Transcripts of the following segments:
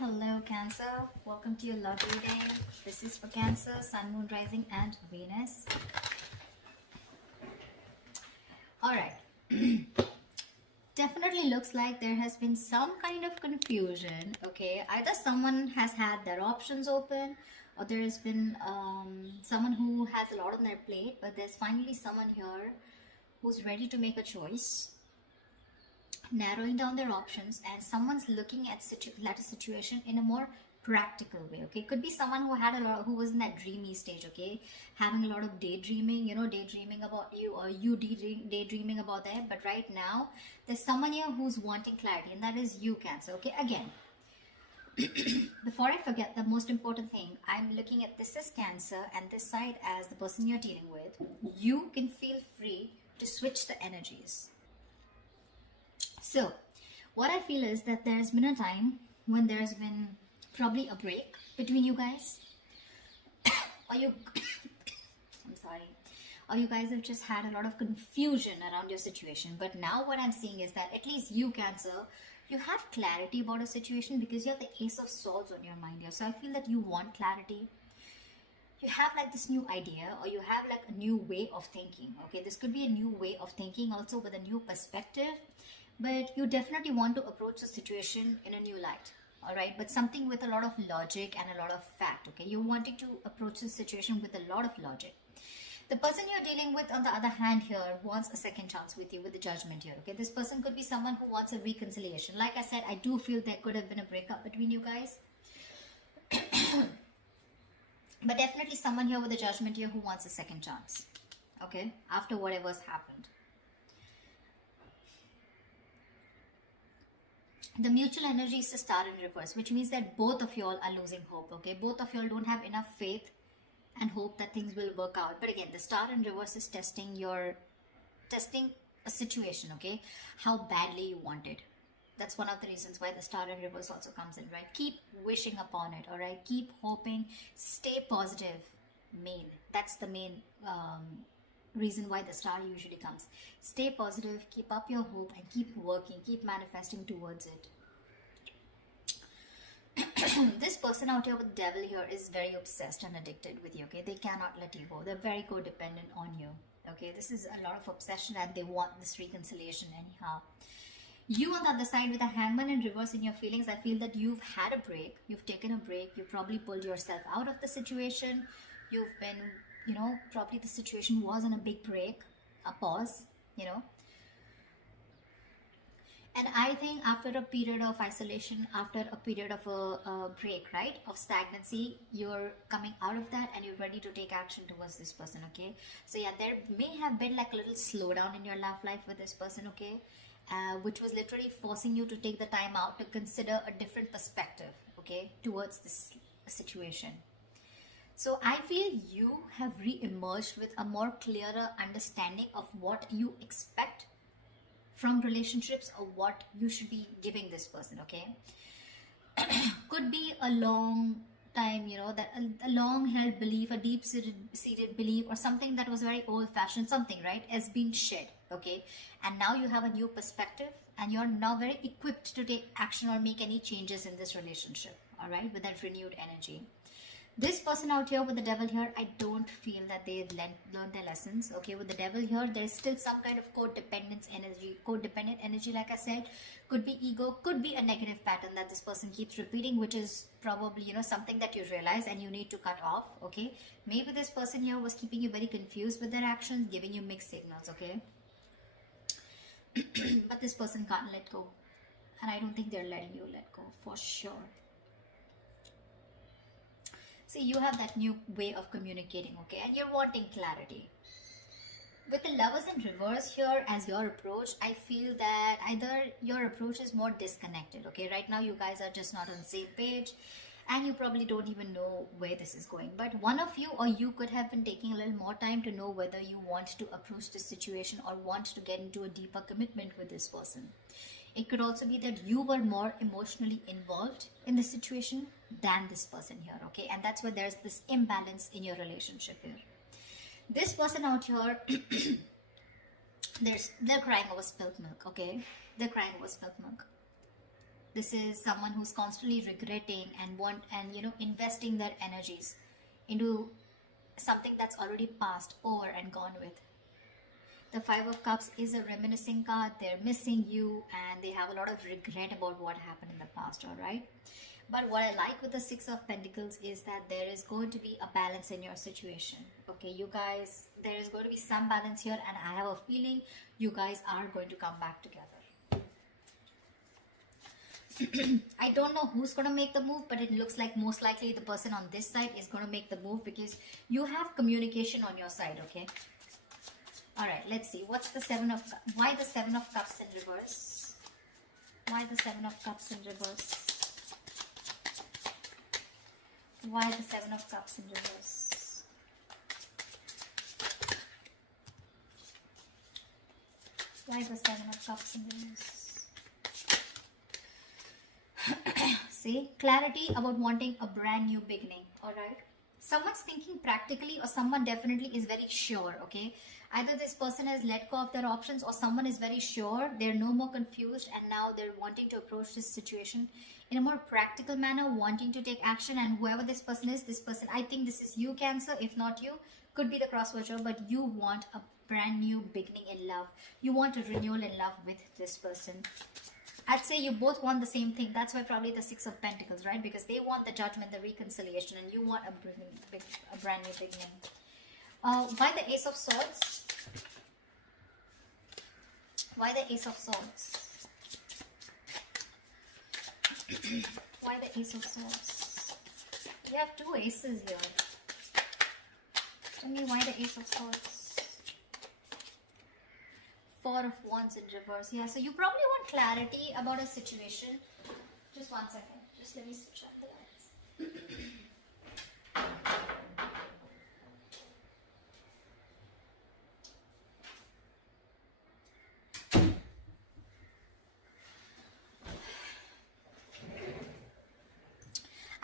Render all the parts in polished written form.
Hello Cancer, welcome to your love reading. This is for Cancer, Sun, Moon, Rising and Venus. Alright, definitely looks like there has been some kind of confusion, okay? Either someone has had their options open or there has been someone who has a lot on their plate, but there's finally someone here who's ready to make a choice, narrowing down their options, and someone's looking at a situation in a more practical way. Okay, could be someone who was in that dreamy stage, okay, having a lot of daydreaming, daydreaming about you, or you daydreaming about them. But right now there's someone here who's wanting clarity, and that is you, Cancer. Okay, again, before I forget, the most important thing, I'm looking at this as Cancer and this side as the person you're dealing with. You can feel free to switch the energies. So what I feel is that there's been a time when there's been probably a break between you guys, or you I'm sorry, or you guys have just had a lot of confusion around your situation. But now what I'm seeing is that at least you, Cancer, you have clarity about a situation because you have the Ace of Swords on your mind here. So I feel that you want clarity. You have like this new idea, or you have like a new way of thinking. Okay, this could be a new way of thinking also with a new perspective, but you definitely want to approach the situation in a new light. All right, but something with a lot of logic and a lot of fact. Okay, you're wanting to approach the situation with a lot of logic. The person you're dealing with, on the other hand, here wants a second chance with you, with the Judgment here. Okay, this person could be someone who wants a reconciliation. Like I said, I do feel there could have been a breakup between you guys. But definitely someone here with the Judgment here who wants a second chance, okay, after whatever's happened. The mutual energy is the Star in reverse, which means that both of y'all are losing hope, okay? Both of y'all don't have enough faith and hope that things will work out. But again, the Star in reverse is testing a situation, okay? How badly you want it. That's one of the reasons why the Star in reverse also comes in, right? Keep wishing upon it, all right? Keep hoping, stay positive. That's the main reason why the Star usually comes. Stay positive, keep up your hope, and keep working, keep manifesting towards it. This person out here with the Devil here is very obsessed and addicted with you, okay? They cannot let you go. They're very codependent on you, okay? This is a lot of obsession, and they want this reconciliation anyhow. You on the other side with a Hangman in reverse in your feelings, I feel that you've had a break. You've taken a break. You probably pulled yourself out of the situation. You've been, probably the situation was on a big break, a pause, And I think after a period of isolation, after a period of a break, right, of stagnancy, you're coming out of that and you're ready to take action towards this person, okay? So yeah, there may have been like a little slowdown in your love life with this person, okay? Which was literally forcing you to take the time out to consider a different perspective, okay, towards this situation. So I feel you have re-emerged with a more clearer understanding of what you expect from relationships, or what you should be giving this person, okay? Could be a long time, that a long held belief, a deep seated belief, or something that was very old fashioned, something, right, has been shed, okay? And now you have a new perspective, and you're now very equipped to take action or make any changes in this relationship, all right, with that renewed energy. This person out here with the Devil here, I don't feel that they learned their lessons, okay? With the Devil here, there's still some kind of codependent energy, like I said. Could be ego, could be a negative pattern that this person keeps repeating, which is probably, something that you realize and you need to cut off, okay? Maybe this person here was keeping you very confused with their actions, giving you mixed signals, okay? But this person can't let go. And I don't think they're letting you let go, for sure. See, you have that new way of communicating, okay? And you're wanting clarity. With the Lovers in reverse here as your approach, I feel that either your approach is more disconnected, okay? Right now, you guys are just not on the same page, and you probably don't even know where this is going. But one of you or you could have been taking a little more time to know whether you want to approach this situation or want to get into a deeper commitment with this person. It could also be that you were more emotionally involved in the situation than this person here, okay? And that's where there's this imbalance in your relationship here. This person out here, they're crying over spilt milk, okay? They're crying over spilt milk. This is someone who's constantly regretting and investing their energies into something that's already passed over and gone with. The Five of Cups is a reminiscing card. They're missing you and they have a lot of regret about what happened in the past, all right? But what I like with the Six of Pentacles is that there is going to be a balance in your situation. Okay, you guys, there is going to be some balance here, and I have a feeling you guys are going to come back together. I don't know who's going to make the move, but it looks like most likely the person on this side is going to make the move because you have communication on your side, okay? All right, let's see. What's the why the Seven of Cups in reverse? Why the Seven of Cups in reverse? Why the Seven of Cups in reverse? Why the Seven of Cups in reverse? See, clarity about wanting a brand new beginning, alright? Someone's thinking practically or someone definitely is very sure, okay? Either this person has let go of their options or someone is very sure, they're no more confused and now they're wanting to approach this situation in a more practical manner, wanting to take action. And whoever this person is, I think this is you, Cancer. If not you, could be the cross-watcher, but you want a brand new beginning in love. You want a renewal in love with this person. I'd say you both want the same thing. That's why probably the Six of Pentacles, right? Because they want the judgment, the reconciliation, and you want a brand new beginning. Why the Ace of Swords? Why the Ace of Swords? Why the Ace of Swords? You have two aces here. Tell me why the Ace of Swords? Four of Wands in reverse. Yeah, so you probably want clarity about a situation. Just 1 second. Just let me switch on the lights.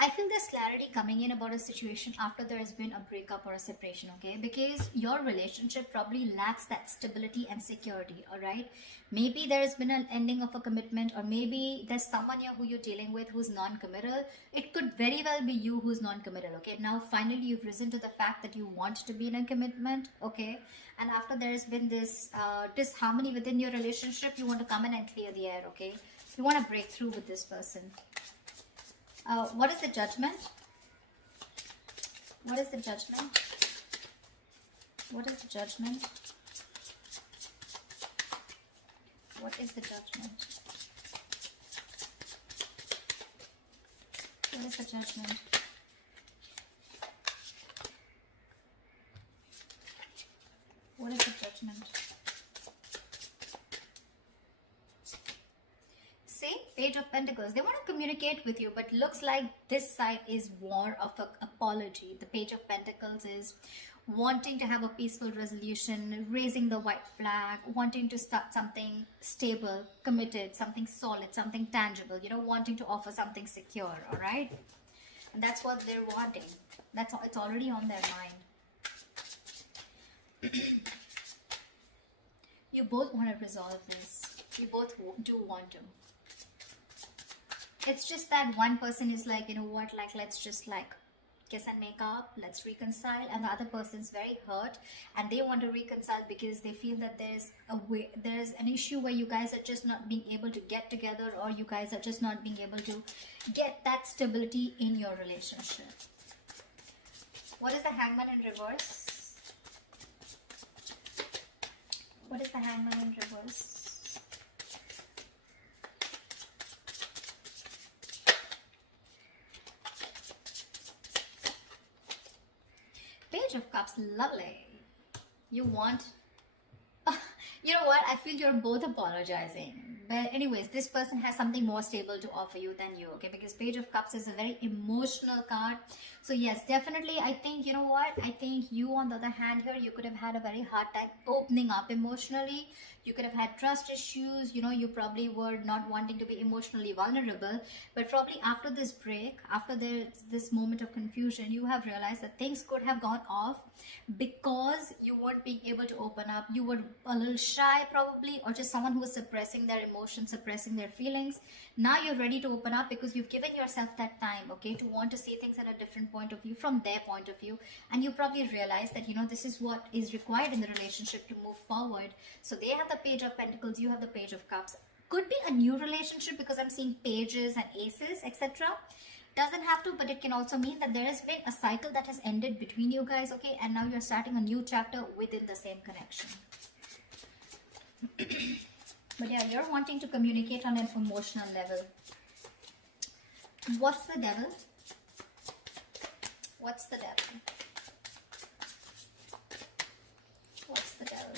I feel there's clarity coming in about a situation after there has been a breakup or a separation, okay? Because your relationship probably lacks that stability and security, all right? Maybe there has been an ending of a commitment, or maybe there's someone here who you're dealing with who's non-committal. It could very well be you who's non-committal, okay? Now, finally, you've risen to the fact that you want to be in a commitment, okay? And after there has been this disharmony within your relationship, you want to come in and clear the air, okay? You want to break through with this person. What is the Judgment? What is the Judgment? What is the Judgment? What is the Judgment? What is the Judgment? What is the Judgment? See, Page of Pentacles. They want to communicate with you, but looks like this side is more of an apology. The Page of Pentacles is wanting to have a peaceful resolution, raising the white flag, wanting to start something stable, committed, something solid, something tangible, you know, wanting to offer something secure, all right? And that's what they're wanting. It's already on their mind. You both want to resolve this. You both do want to. It's just that one person is like, you know what, like, let's just like kiss and make up, let's reconcile, and the other person's very hurt and they want to reconcile because they feel that there's an issue where you guys are just not being able to get together, or you guys are just not being able to get that stability in your relationship. What is the Hangman in reverse? What is the Hangman in reverse? Page of Cups, lovely. You want... you know what? I feel you're both apologizing. But anyways, this person has something more stable to offer you than you, okay? Because Page of Cups is a very emotional card. So yes, definitely, I think, you know what? I think you, on the other hand here, you could have had a very hard time opening up emotionally. You could have had trust issues. You know, you probably were not wanting to be emotionally vulnerable. But probably after this break, after this moment of confusion, you have realized that things could have gone off because you weren't being able to open up. You were a little shy probably, or just someone who was suppressing their emotions emotions, suppressing their feelings. Now you're ready to open up because you've given yourself that time, okay, to want to see things at a different point of view, from their point of view. And you probably realize that, you know, this is what is required in the relationship to move forward. So they have the Page of Pentacles, you have the Page of Cups. Could be a new relationship because I'm seeing pages and aces, etc. Doesn't have to, but it can also mean that there has been a cycle that has ended between you guys, okay, and now you're starting a new chapter within the same connection. But yeah, you're wanting to communicate on an emotional level. What's the devil? What's the devil? What's the devil?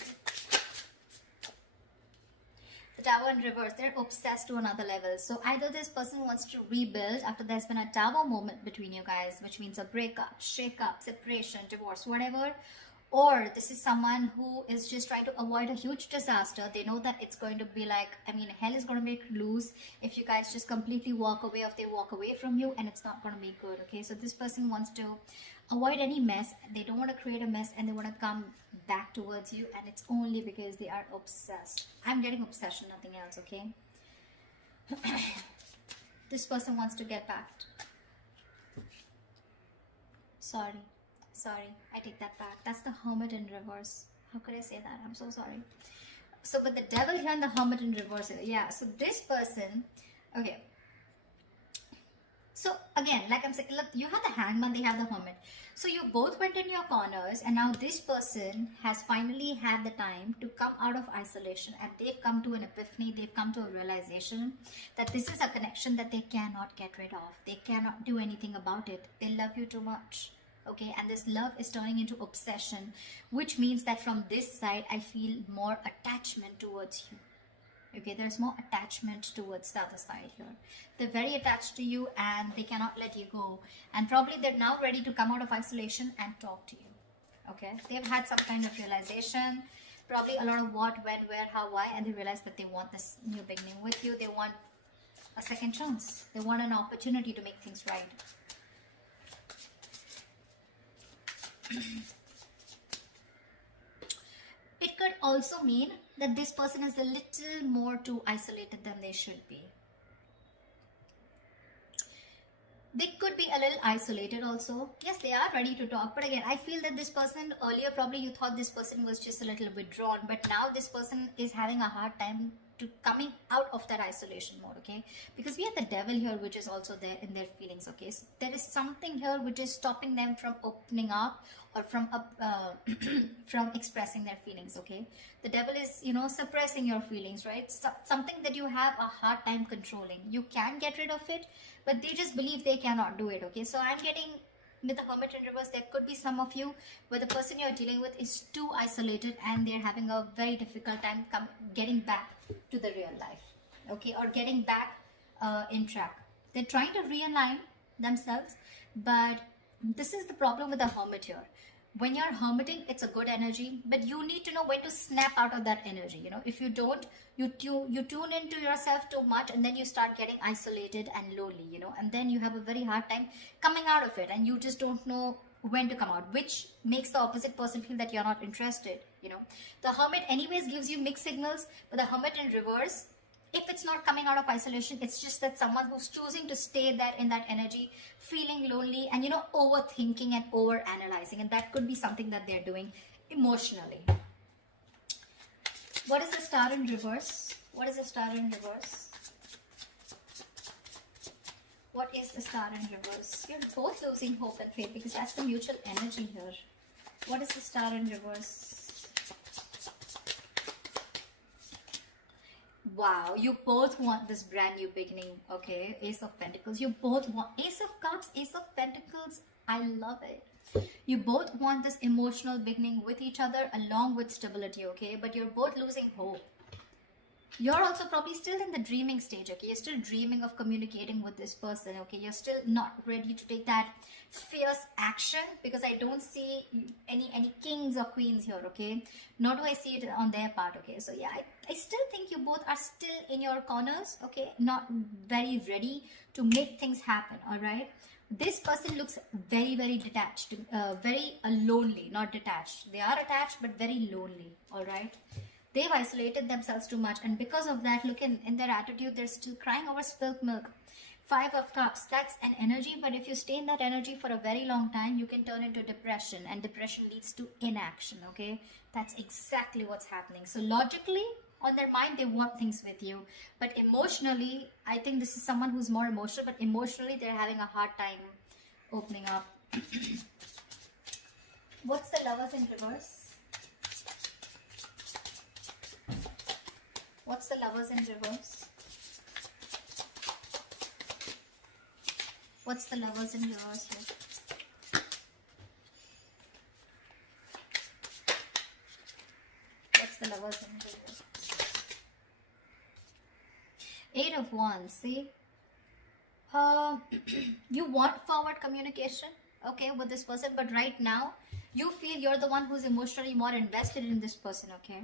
The Tower in reverse. They're obsessed to another level. So either this person wants to rebuild after there's been a Tower moment between you guys, which means a breakup, shake-up, separation, divorce, whatever. Or this is someone who is just trying to avoid a huge disaster. They know that it's going to be like, I mean, hell is going to make loose if you guys just completely walk away, or if they walk away from you, and it's not going to be good, okay? So this person wants to avoid any mess. They don't want to create a mess, and they want to come back towards you, and it's only because they are obsessed. I'm getting obsession, nothing else, okay? This person wants to get back. Sorry, I take that back. That's the Hermit in reverse. How could I say that? I'm so sorry. So, but the Devil here and the Hermit in reverse. Yeah, so this person, okay. So, again, like I'm saying, look, you have the Hangman, they have the Hermit. So, you both went in your corners, and now this person has finally had the time to come out of isolation, and they've come to an epiphany, they've come to a realization that this is a connection that they cannot get rid of. They cannot do anything about it. They love you too much. Okay, and this love is turning into obsession, which means that from this side, I feel more attachment towards you. Okay, there's more attachment towards the other side here. They're very attached to you and they cannot let you go. And probably they're now ready to come out of isolation and talk to you. Okay, they've had some kind of realization, probably a lot of what, when, where, how, why, and they realize that they want this new beginning with you. They want a second chance. They want an opportunity to make things right. It could also mean that this person is a little more too isolated than they should be. They could be a little isolated also. Yes, they are ready to talk. But again, I feel that this person, earlier probably you thought this person was just a little withdrawn. But now this person is having a hard time to coming out of that isolation mode, okay? Because we have the Devil here, which is also there in their feelings, okay? So there is something here which is stopping them from opening up or from from expressing their feelings, okay? The Devil is, you know, suppressing your feelings, right? Something that you have a hard time controlling. You can get rid of it, but they just believe they cannot do it, okay? So I'm getting, with the Hermit in reverse, there could be some of you where the person you're dealing with is too isolated and they're having a very difficult time getting back to the real life, okay, or getting back in track. They're trying to realign themselves, but this is the problem with the Hermit here. When you're hermiting, it's a good energy, but you need to know when to snap out of that energy. You know, if you don't, you tune into yourself too much, and then you start getting isolated and lonely, you know, and then you have a very hard time coming out of it, and you just don't know when to come out, which makes the opposite person feel that you're not interested, you know. The Hermit anyways gives you mixed signals, but the Hermit in reverse, if it's not coming out of isolation, it's just that someone who's choosing to stay there in that energy, feeling lonely and, you know, overthinking and over analyzing, and that could be something that they're doing emotionally. What is the Star in reverse? What is the Star in reverse? What is the Star in reverse? You're both losing hope and faith because that's the mutual energy here. What is the Star in reverse? Wow, you both want this brand new beginning, okay? Ace of Pentacles. You both want Ace of Cups, Ace of Pentacles. I love it. You both want this emotional beginning with each other along with stability, okay? But you're both losing hope. You're also probably still in the dreaming stage, okay? You're still dreaming of communicating with this person, okay? You're still not ready to take that fierce action because I don't see any kings or queens here, okay? Nor do I see it on their part, okay? So yeah, I still think you both are still in your corners, okay? Not very ready to make things happen, all right? This person looks very, very detached, very lonely, not detached. They are attached, but very lonely, all right? They've isolated themselves too much, and because of that, look in their attitude, they're still crying over spilt milk. 5 of Cups, that's an energy, but if you stay in that energy for a very long time, you can turn into depression, and depression leads to inaction, okay? That's exactly what's happening. So logically, on their mind, they want things with you, but emotionally, I think this is someone who's more emotional, but emotionally, they're having a hard time opening up. What's the Lovers in reverse? What's the Lovers in reverse? What's the Lovers in reverse here? What's the Lovers in reverse? 8 of Wands, see? You want forward communication, okay, with this person, but right now, you feel you're the one who's emotionally more invested in this person, okay?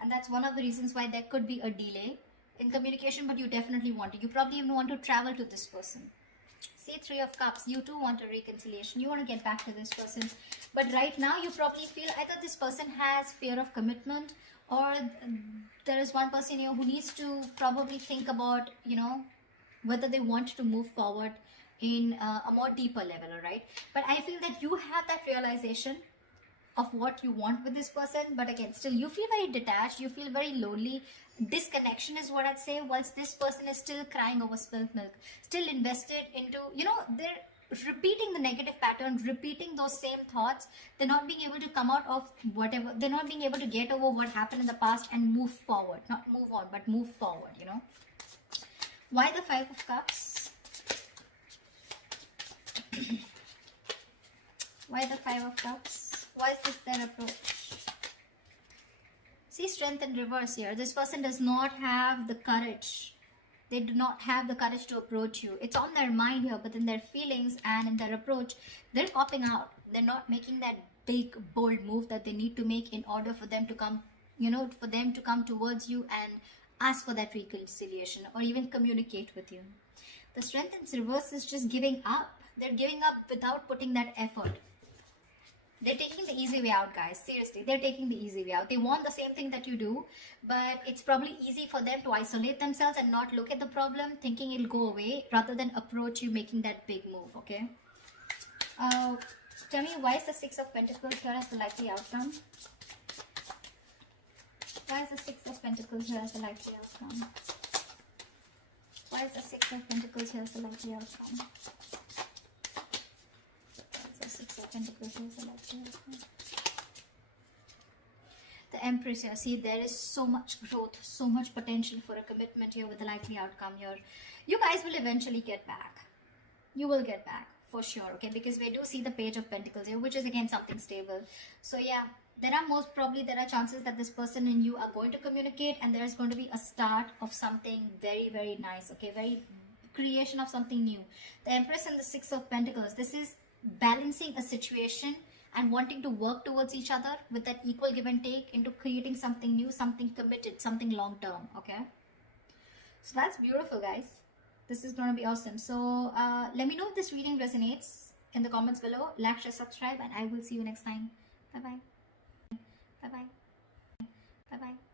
And that's one of the reasons why there could be a delay in communication, but you definitely want to. You probably even want to travel to this person. See, 3 of Cups, you too want a reconciliation. You want to get back to this person. But right now, you probably feel either this person has fear of commitment, or there is one person here who needs to probably think about, you know, whether they want to move forward in a more deeper level, all right? But I feel that you have that realization of what you want with this person, but again, still you feel very detached, you feel very lonely. Disconnection is what I'd say, whilst this person is still crying over spilt milk, still invested into, you know, they're repeating the negative pattern, repeating those same thoughts. They're not being able to come out of whatever, they're not being able to get over what happened in the past and move forward, not move on, but move forward, you know. Why the 5 of Cups? Why the 5 of Cups? Why is this their approach? See, Strength in reverse here. This person does not have the courage. They do not have the courage to approach you. It's on their mind here, but in their feelings and in their approach, they're popping out. They're not making that big, bold move that they need to make in order for them to come, you know, for them to come towards you and ask for that reconciliation or even communicate with you. The Strength in reverse is just giving up. They're giving up without putting that effort. They're taking the easy way out, guys. Seriously, they're taking the easy way out. They want the same thing that you do, but it's probably easy for them to isolate themselves and not look at the problem, thinking it'll go away, rather than approach you making that big move, okay? Tell me, why is the 6 of Pentacles here as the likely outcome? Why is the 6 of Pentacles here as the likely outcome? Why is the 6 of Pentacles here as the likely outcome? The Empress here. See, there is so much growth, so much potential for a commitment here with the likely outcome here. You guys will eventually get back. You will get back for sure, okay? Because we do see the Page of Pentacles here, which is again something stable. So yeah, there are chances that this person and you are going to communicate, and there's going to be a start of something very, very nice, okay? Very creation of something new. The Empress and the 6 of Pentacles. This is balancing a situation and wanting to work towards each other with that equal give and take into creating something new, something committed, something long term, okay? So that's beautiful, guys. This is going to be awesome. So let me know if this reading resonates in the comments below. Like, share, subscribe, and I will see you next time. Bye bye. Bye bye. Bye bye.